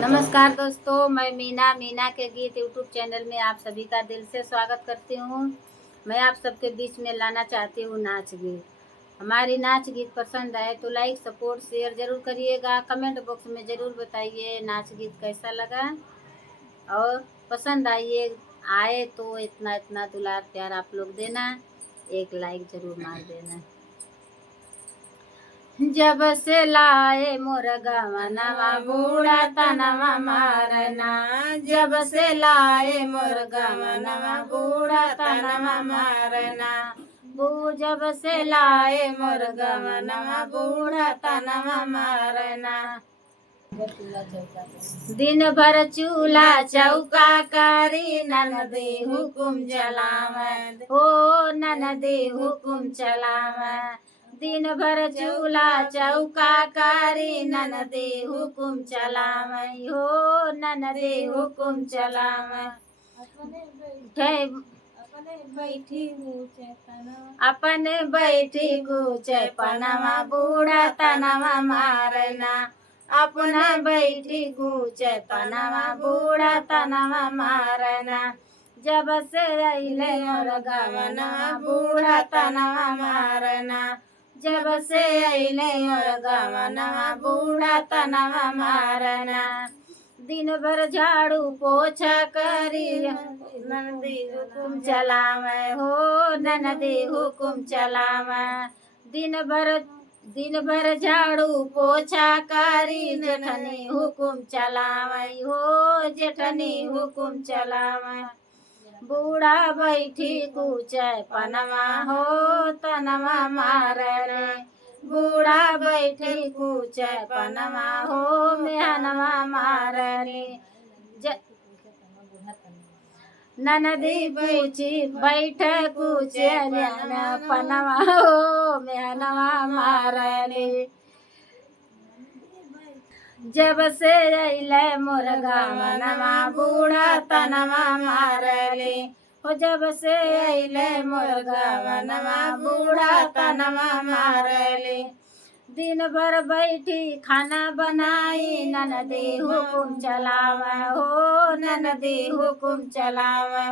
नमस्कार दोस्तों, मैं मीना के गीत यूट्यूब चैनल में आप सभी का दिल से स्वागत करती हूँ। मैं आप सबके बीच में लाना चाहती हूँ नाच गीत। हमारी नाच गीत पसंद आए तो लाइक सपोर्ट शेयर ज़रूर करिएगा। कमेंट बॉक्स में ज़रूर बताइए नाच गीत कैसा लगा, और पसंद आए तो इतना इतना दुलार प्यार आप लोग देना, एक लाइक ज़रूर मार देना। जब से लाए मोर गवनवा बूढ़ा तनवा मारना, जब से लाए मोर गवनवा बूढ़ा तनवा मारना, जब से लाए मोर गवनवा बूढ़ा तनवा मारना। दिन भर चूल्हा चौका करी ननदी हुकुम चलावे, हो ननदी हुकुम चलावे। दिन भर चूल्हा चौका करी ननदी हुकुम चलावे, हो ननदी हुकुम चलावे। अपने बैठी कूचे पनवा बूढ़ा तनवा मारना, अपना बैठी कूचे पनवा बूढ़ा तनवा मारना। जब से अइले मोर गवनवा बूढ़ा तनवा मारना, जब से अइले मोर गवनवा बूढ़ा तनवा मारना। दिन भर झाड़ू पोछा करी ननदी हुकुम चलावे, हो ननदी हुकुम चलावे। दिन भर झाड़ू पोछा करी जेठनी हुकुम चलावे, हो जेठनी हुकुम चलावे। बूढ़ा बैठी कूचे पनवा हो तनवा मारने, बूढ़ा बैठी कूचे पनवा हो मेहनवा मारने। ननदी पूछी बैठे कूचे पनवा हो मेहनवा मारने। जब से अइले मोर गवनवा बूढ़ा तनवा मारले, हो जब से अइले मोर गवनवा बूढ़ा तनवा मारले। दिन भर बैठी खाना बनाई ननदी हुकुम चलावे, हो ननदी हुकुम चलावे।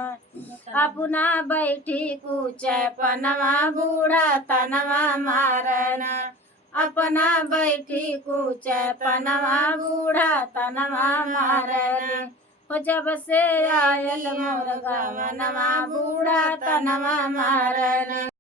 अपना बैठी कूचे पनवा बूढ़ा तनवा मारना, अपना बैठी कूचे पनवा बूढ़ा तनवा मारने। हो जब से आयल मोर गवनवा बूढ़ा तनवा मारने।